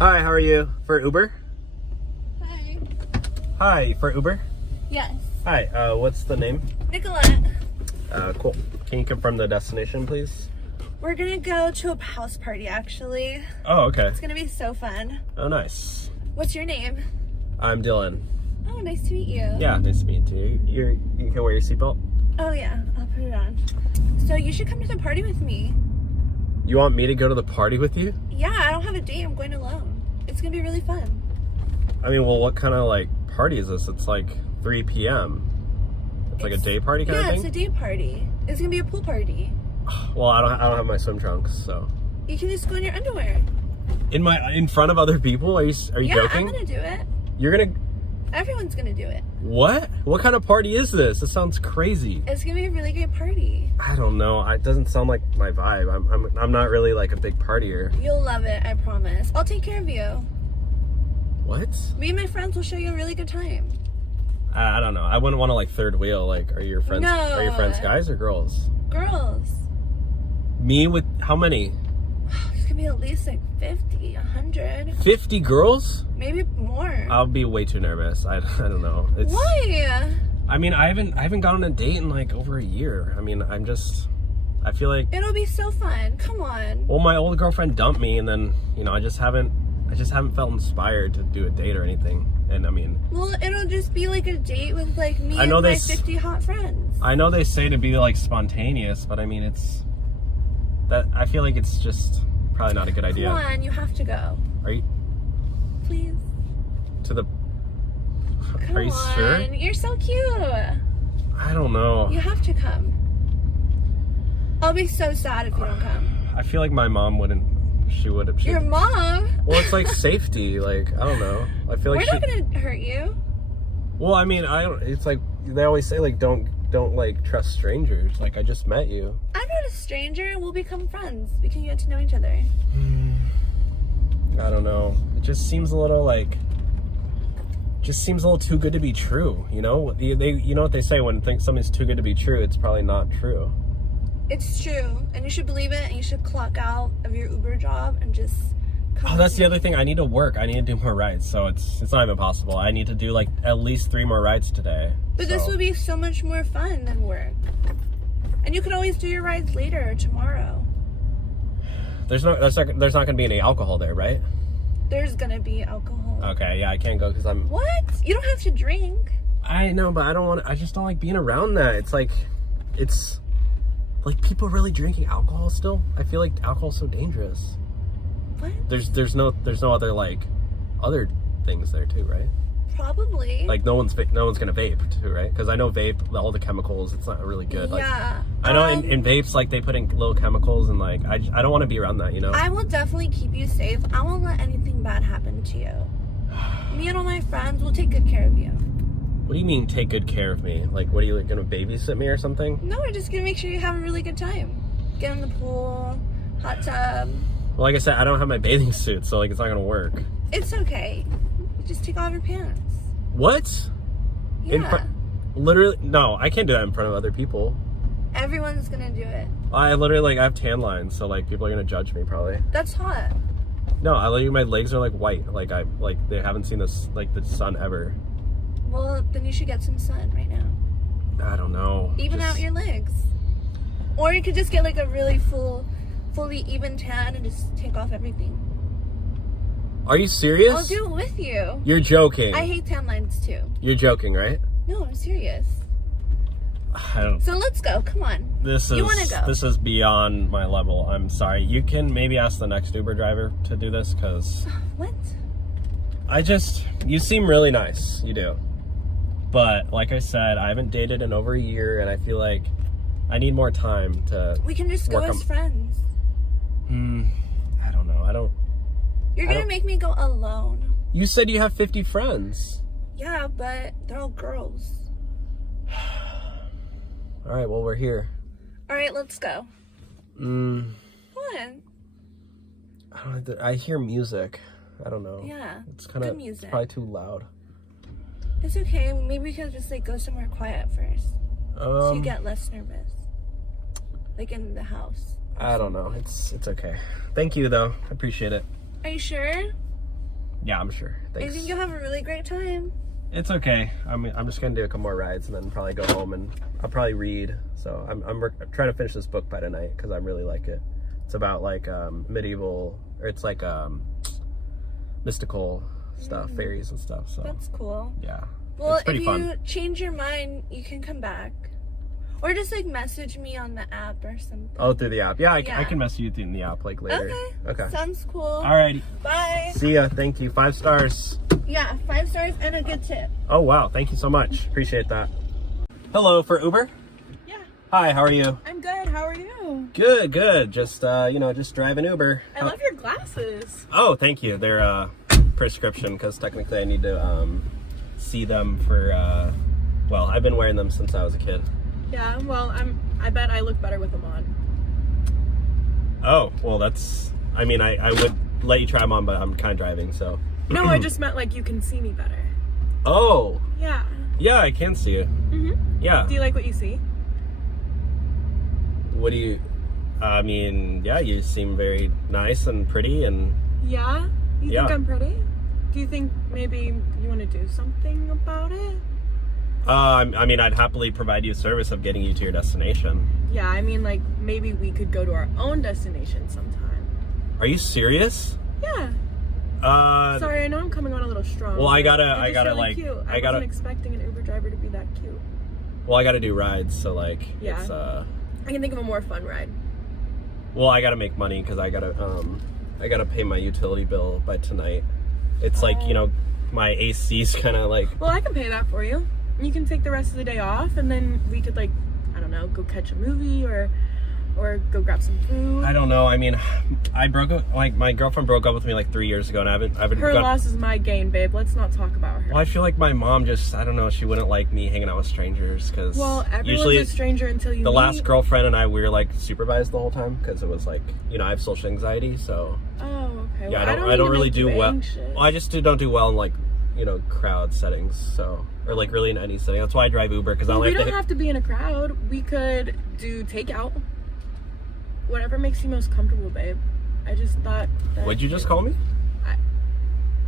Hi, how are you? For Uber? Hi. Hi, for Uber? Yes. Hi, what's the name? Nicolette. Cool. Can you confirm the destination, please? We're gonna go to a house party, actually. Oh, okay. It's gonna be so fun. Oh, nice. What's your name? I'm Dylan. Oh, nice to meet you. Yeah, nice to meet you. You can wear your seatbelt? Oh, yeah. I'll put it on. So you should come to the party with me. You want me to go to the party with you? Yeah, I don't have a date. I'm going alone. It's gonna be really fun. I mean, well, what kind of, like, party is this? It's like 3 p.m. It's like a day party kind of thing? Yeah, it's a day party. It's gonna be a pool party. Well, I don't have my swim trunks, so. You can just go in your underwear. In front of other people? Are you joking? Yeah, I'm gonna do it. You're gonna... Everyone's gonna do it. What? What kind of party is this? This sounds crazy. It's gonna be a really great party. I don't know. It doesn't sound like my vibe. I'm not really like a big partier. You'll love it, I promise. I'll take care of you. What? Me and my friends will show you a really good time. I don't know. I wouldn't want to like third wheel. Like, are your friends? No. Are your friends guys or girls? Girls. Me with how many? It's gonna be at least like 50, 100. 50 girls? Maybe more. I'll be way too nervous. I don't know. Why? I mean, I haven't gone on a date in like over a year. I mean, I feel like It'll be so fun. Come on. well, my old girlfriend dumped me, and then I just haven't felt inspired to do a date or anything. And I mean, Well, it'll just be like a date with like me I know and my they 50 hot friends. I know they say to be like spontaneous, but I mean, I feel like it's just probably not a good idea. Come on, you have to go. Are you Please. to the? Come Are you on. sure? You're so cute. I don't know. You have to come. I'll be so sad if you don't come. I feel like my mom wouldn't. She would have. Your mom? Well, it's like safety. Like, I don't know. I feel like We're not gonna hurt you. Well, I mean, it's like they always say, like, don't like trust strangers. Like, I just met you. I'm not a stranger. We'll become friends. We can get to know each other. I don't know. It just seems a little like. Just seems a little too good to be true. You know, you know what they say, when something's too good to be true, it's probably not true. It's true, and you should believe it, and you should clock out of your Uber job and just come. Oh, that's the other thing. I need to work. I need to do more rides, so it's not even possible. I need to do like at least 3 more rides today. But this will be so much more fun than work. And you can always do your rides later or tomorrow. There's not going to be any alcohol there, right? There's gonna be alcohol. Okay, yeah, I can't go because I'm. What? You don't have to drink. I know, but I just don't like being around that. It's like people really drinking alcohol still. I feel like alcohol's so dangerous. What? There's no other like other things there too, right? Probably. Like no one's gonna vape too, right? Because I know vape, all the chemicals, it's not really good. Like, yeah. I know in vapes, like they put in little chemicals, and like I don't want to be around that, you know. I will definitely keep you safe. I won't let anything bad happen to you. Me and all my friends will take good care of you. What do you mean take good care of me? Like, what are you like, gonna babysit me or something? No, we're just gonna make sure you have a really good time. Get in the pool, hot tub. Well, like I said, I don't have my bathing suit, so like it's not gonna work. It's okay. Just take off your pants. What? Yeah. Literally, no, I can't do that in front of other people. Everyone's gonna do it. I literally, like, I have tan lines, so like people are gonna judge me probably. That's hot. No, my legs are like white, like they haven't seen this like the sun ever. Well, then you should get some sun right now. I don't know. Even out your legs. Or you could just get like a really fully even tan and just take off everything. Are you serious? I'll do it with you. You're joking. I hate tan lines too. You're joking, right? No, I'm serious. I don't. So let's go. Come on. You want to go? This is beyond my level. I'm sorry. You can maybe ask the next Uber driver to do this, because What? You seem really nice. You do. But like I said, I haven't dated in over a year, and I feel like I need more time to. We can just go as friends. I don't know. You're gonna make me go alone. You said you have 50 friends. Yeah, but they're all girls. All right, well, we're here. All right, let's go. What? I hear music. I don't know. Yeah, it's kind of music. It's probably too loud. It's okay. Maybe we could just like go somewhere quiet first, so you get less nervous. Like in the house. I don't know. It's okay. Thank you though. I appreciate it. Are you sure? Yeah, I'm sure. Thanks. I think you'll have a really great time. It's okay. I'm just gonna do a couple more rides and then probably go home and I'll probably read. So I'm trying to finish this book by tonight because I really like it. It's about like medieval, or it's like mystical stuff, fairies and stuff. So that's cool. Yeah. Well, it's pretty if fun. you change your mind, you can come back, or just like message me on the app or something. Oh, through the app. Yeah, I Yeah. can message you through the app like later. Okay. Sounds cool. Alrighty. Bye. See ya. Thank you. 5 stars. Yeah, 5 stars and a good tip. Oh wow, thank you so much. Appreciate that. Hello, for Uber? Yeah. Hi, how are you? I'm good. How are you? Good, good. Just just driving Uber. I love your glasses. Oh, thank you. They're prescription because technically I need to see them for well, I've been wearing them since I was a kid. Yeah, well, I bet I look better with them on. Oh, well that's I mean I would let you try them on, but I'm kind of driving, so. No, I just meant like you can see me better. Oh. Yeah. Yeah, I can see you. Yeah. Do you like what you see? What do you I mean, yeah, you seem very nice and pretty and Yeah? You Yeah. think I'm pretty? Do you think maybe you want to do something about it? I mean, I'd happily provide you a service of getting you to your destination. Yeah, I mean like maybe we could go to our own destination sometime. Are you serious? Yeah. Sorry, I know I'm coming on a little strong. Well, I but gotta you're just really like, cute. I I gotta, wasn't expecting an Uber driver to be that cute. well, I gotta do rides, so like, Yeah. it's, I can think of a more fun ride. well, I gotta make money because I gotta pay my utility bill by tonight. It's like, my AC's kind of like, Well, I can pay that for you. You can take the rest of the day off, and then we could, like, I don't know, go catch a movie or go grab some food. I don't know. I mean, my girlfriend broke up with me like 3 years ago, and I haven't Her loss is my gain, babe. Let's not talk about her. Well, I feel like my mom just, I don't know, she wouldn't like me hanging out with strangers because Well, everyone's usually a stranger until you the meet. last girlfriend and I, we were like supervised the whole time because it was like, I have social anxiety, so Oh, okay. yeah, Well, I don't really make do you well. anxious. Well, I just don't do well in like, crowd settings, so, or like really in any setting. That's why I drive Uber because I Well, don't we like don't have to be in a crowd. We could do takeout. Whatever makes you most comfortable, babe. I just thought that... What'd you just call me?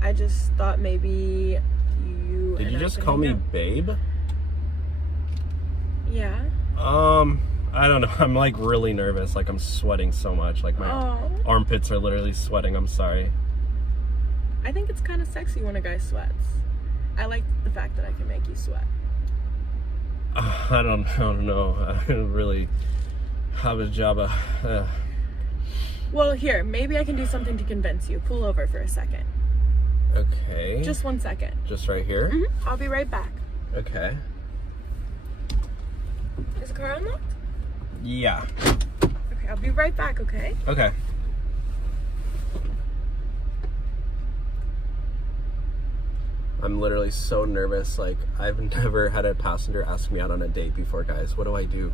I just thought maybe you... Did and you I just could call hang me out. babe? Yeah. I don't know. I'm like really nervous. Like I'm sweating so much. Like my Oh. armpits are literally sweating. I'm sorry. I think it's kind of sexy when a guy sweats. I like the fact that I can make you sweat. I don't know. I don't really have a job. Well, here, maybe I can do something to convince you. Pull over for a second. Okay. Just 1 second. Just right here? I'll be right back. Okay. Is the car unlocked? Yeah. Okay, I'll be right back, okay? Okay. I'm literally so nervous. Like, I've never had a passenger ask me out on a date before, guys. What do I do?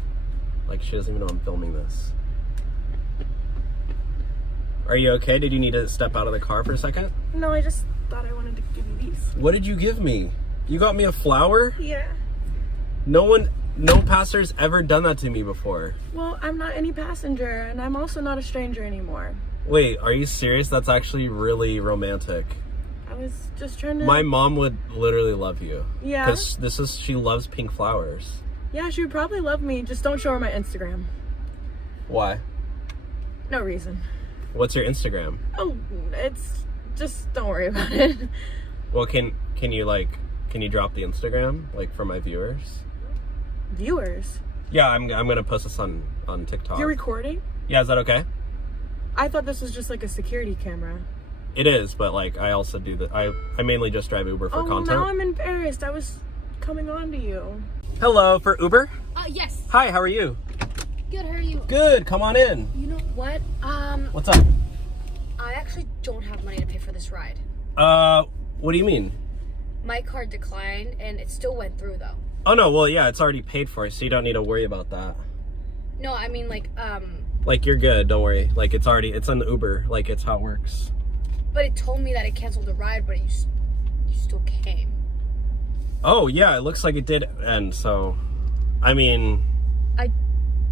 Like, she doesn't even know I'm filming this. Are you okay? Did you need to step out of the car for a second? No, I just thought I wanted to give you these. What did you give me? You got me a flower? Yeah. No passenger's ever done that to me before. Well, I'm not any passenger, and I'm also not a stranger anymore. Wait, are you serious? That's actually really romantic. I was just trying to... My mom would literally love you. Yeah? Because she loves pink flowers. Yeah, she would probably love me. Just don't show her my Instagram. Why? No reason. What's your Instagram? Oh, it's... Just don't worry about it. Well, can you drop the Instagram, like, for my viewers? Viewers? Yeah, I'm gonna post this on TikTok. You're recording? Yeah, is that okay? I thought this was just like a security camera. It is, but like I also do that. I mainly just drive Uber for content. Now I'm embarrassed. I was coming on to you. Hello, for Uber? Yes. Hi, how are you? Good, how are you? Good, come on in. You know what? What's up? I actually don't have money to pay for this ride. What do you mean? My card declined and it still went through though. Oh no, well yeah, it's already paid for, so you don't need to worry about that. No, I mean like you're good, don't worry. Like it's on the Uber, like it's how it works. but it told me that it canceled the ride, but you still came. Oh yeah, it looks like it did end, so I mean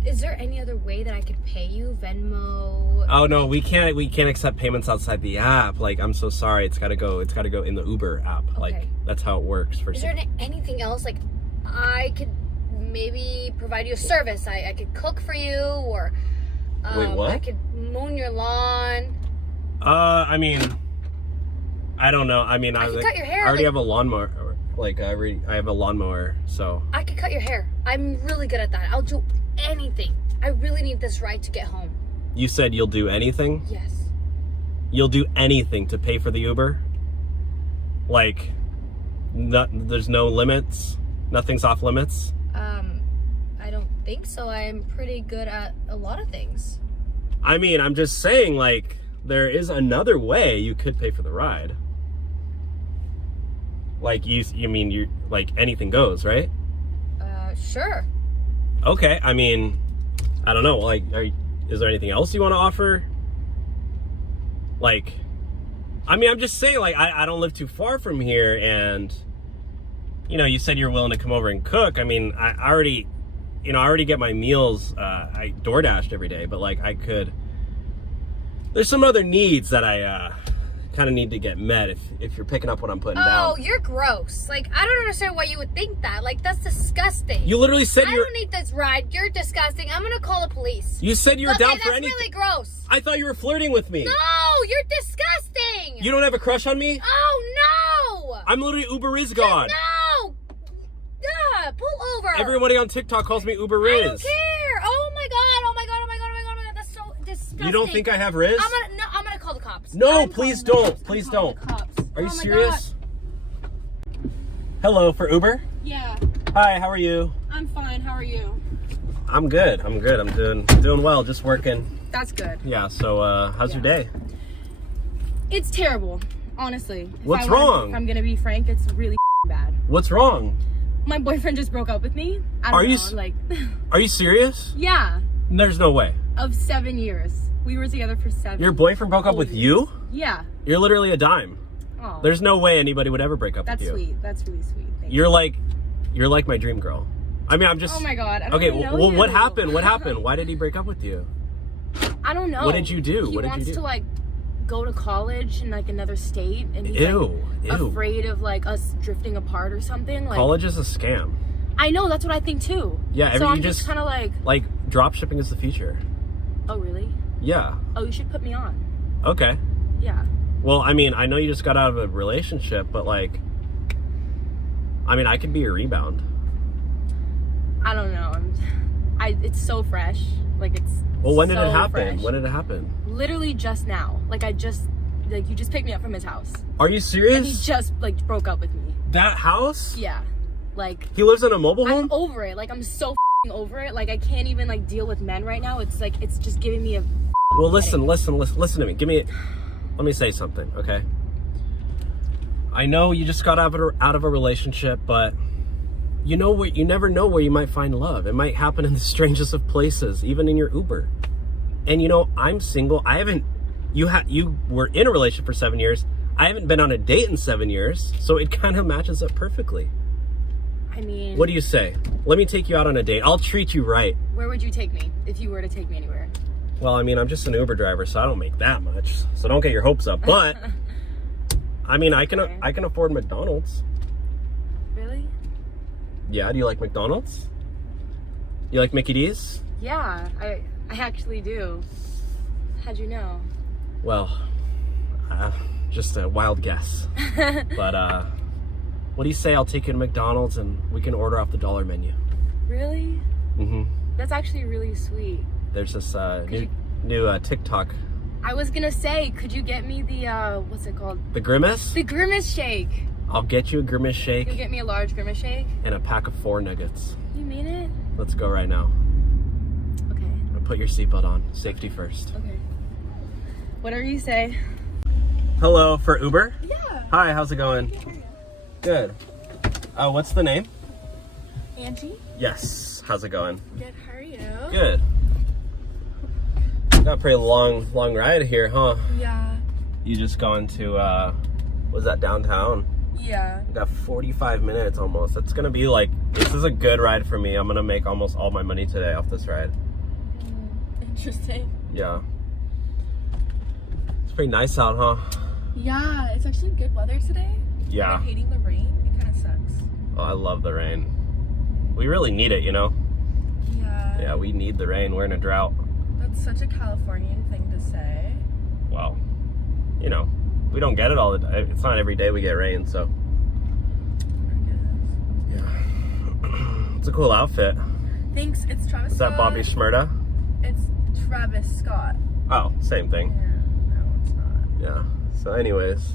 Is there any other way that I could pay you? Venmo? Oh no, we can't accept payments outside the app. Like, I'm so sorry. It's gotta go in the Uber app. Okay. Like, that's how it works. Is there anything else? Like, I could maybe provide you a service. I could cook for you, or Wait, what? I could mow your lawn. I mean, I don't know. I mean, I could cut your hair. I already have a lawnmower. Like, I have a lawnmower, so. I could cut your hair. I'm really good at that. I'll do anything. I really need this ride to get home. You said you'll do anything? Yes. You'll do anything to pay for the Uber? Like, there's no limits? Nothing's off limits? I don't think so. I'm pretty good at a lot of things. I mean, I'm just saying, like, there is another way you could pay for the ride. Like, you like, anything goes, right? Sure. Okay, I mean, I don't know, like, is there anything else you want to offer? Like, I mean, I'm just saying, like, I don't live too far from here, and, you know, you said you're willing to come over and cook. I mean, I already get my meals, I DoorDashed every day, but, like, there's some other needs that I, kind of need to get met if you're picking up what I'm putting down. Oh, you're gross. Like, I don't understand why you would think that. Like, that's disgusting. You literally said I don't need this ride. You're disgusting. I'm gonna call the police. You said you were down for anything. That's really gross. I thought you were flirting with me. No, you're disgusting. You don't have a crush on me? Oh, no. I'm literally Uber Riz God. No. Pull over. Everybody on TikTok calls me Uber Riz. I don't care. Oh my god. That's so disgusting. You don't think I have Riz? I'm gonna call the cops. No, please don't. Please don't. Are you serious? Hello, for Uber? Yeah, Hi, how are you? I'm fine. How are you? I'm good. I'm doing well, just working. That's good. Yeah, so how's your day? It's terrible, honestly. What's wrong? If I'm gonna be frank, it's really bad. What's wrong? My boyfriend just broke up with me. Are you serious? Yeah. There's no way. Of 7 years. We were together for 7 Your boyfriend broke up with you? Yeah. You're literally a dime. Oh. There's no way anybody would ever break up with you. That's sweet. That's really sweet. Thank You're like my dream girl. I mean, I'm just. Oh my god. I don't Okay, even know well, you. what happened? What happened? Why did he break up with you? I don't know. What did you do? He What did wants you do? to like go to college in like another state, and he's Ew. afraid of like us drifting apart or something. Like, College is a scam. I know, that's what I think too. Yeah, so I'm you just kind of like drop shipping is the future. Oh really? Yeah. Oh, you should put me on. Okay. Yeah. Well, I mean, I know you just got out of a relationship, but like, I mean, I could be your rebound. I don't know. It's so fresh. Like it's. Well, when did so it happen? fresh. When did it happen? Literally just now. Like you just picked me up from his house. Are you serious? And he just like broke up with me. That house? Yeah. Like. He lives in a mobile home? I'm over it. Like I'm so over it. Like I can't even like deal with men right now. It's like it's just giving me a. Well, listen to me. Let me say something, okay? I know you just got out of a relationship, but you never know where you might find love. It might happen in the strangest of places, even in your Uber. And you know, I'm single. You were in a relationship for 7 years. I haven't been on a date in 7 years, so it kind of matches up perfectly. I mean, what do you say? Let me take you out on a date. I'll treat you right. Where would you take me if you were to take me anywhere? Well, I mean, I'm just an Uber driver, so I don't make that much. So don't get your hopes up. But I mean, I can afford McDonald's. Really? Yeah. Do you like McDonald's? You like Mickey D's? Yeah, I actually do. How'd you know? Well, just a wild guess. But what do you say? I'll take you to McDonald's and we can order off the dollar menu. Really? Mm-hmm. That's actually really sweet. There's this new TikTok. I was gonna say, could you get me the what's it called? The Grimace? The Grimace shake. I'll get you a Grimace shake. Can you get me a large Grimace shake? And a pack of 4 nuggets. You mean it? Let's go right now. Okay. Put your seatbelt on. Safety first. Okay. Whatever you say. Hello, for Uber? Yeah. Hi, how's it going? Good. What's the name? Angie. Yes. How's it going? Good, how are you? Good. Got a pretty long ride here, huh? Yeah. You just gone to, was that downtown? Yeah. Got 45 minutes almost. It's gonna be like, this is a good ride for me. I'm gonna make almost all my money today off this ride. Interesting. Yeah. It's pretty nice out, huh? Yeah, it's actually good weather today. Yeah. I'm hating the rain. It kind of sucks. Oh, I love the rain. We really need it, you know? Yeah. Yeah, we need the rain. We're in a drought. That's such a Californian thing to say. Well, you know, we don't get it all the time. It's not every day we get rain, so. I guess. Yeah. It's a cool outfit. Thanks. It's Travis Is Scott. that Bobby Shmurda? It's Travis Scott. Oh, same thing. Yeah. No, it's not. Yeah. So anyways.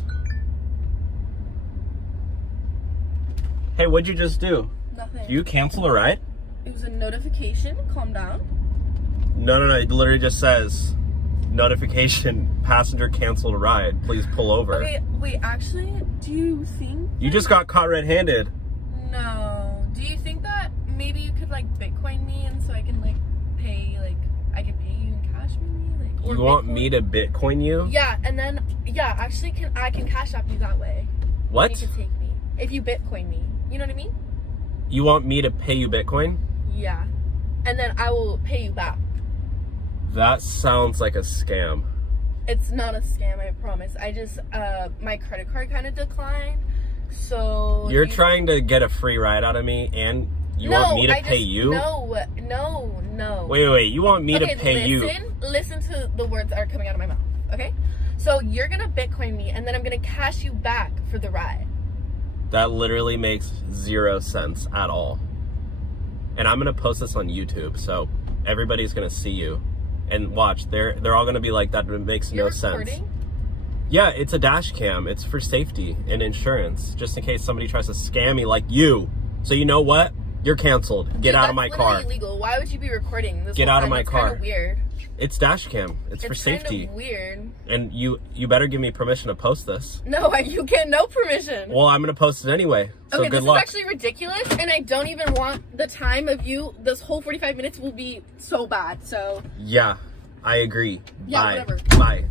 Hey, what'd you just do? Nothing. You cancel a ride? It was a notification. Calm down. No. It literally just says, notification, passenger canceled a ride. Please pull over. Okay, wait, actually, do you think... You just got caught red-handed. No. Do you think that maybe you could, like, Bitcoin me and so I can, like, pay, like, I can pay you in cash maybe? Like, or You want Bitcoin? me to Bitcoin you? Yeah, and then, yeah, actually, I can cash app you that way. What? You can take me. If you Bitcoin me. You know what I mean? You want me to pay you Bitcoin? Yeah. And then I will pay you back. That sounds like a scam. It's not a scam, I promise. I just, my credit card kind of declined, so... You're trying to get a free ride out of me, and you want me to pay you? No. Wait. You want me to pay you? Listen to the words that are coming out of my mouth, okay? So you're gonna Bitcoin me, and then I'm gonna cash you back for the ride. That literally makes 0 sense at all. And I'm gonna post this on YouTube, so everybody's gonna see you. And watch, they're all gonna be like, that makes no sense. Yeah, it's a dash cam. It's for safety and insurance, just in case somebody tries to scam me like you. So you know what? You're canceled. Get out of my car. That's illegal. Why would you be recording this? Get out of my car. Kind of weird. It's dash cam. It's for safety. Kind of weird. And you better give me permission to post this. No, you get no permission. Well, I'm gonna post it anyway. So okay, good this luck. is actually ridiculous, and I don't even want the time of you. This whole 45 minutes will be so bad. So yeah, I agree. Yeah, Bye. whatever. Bye.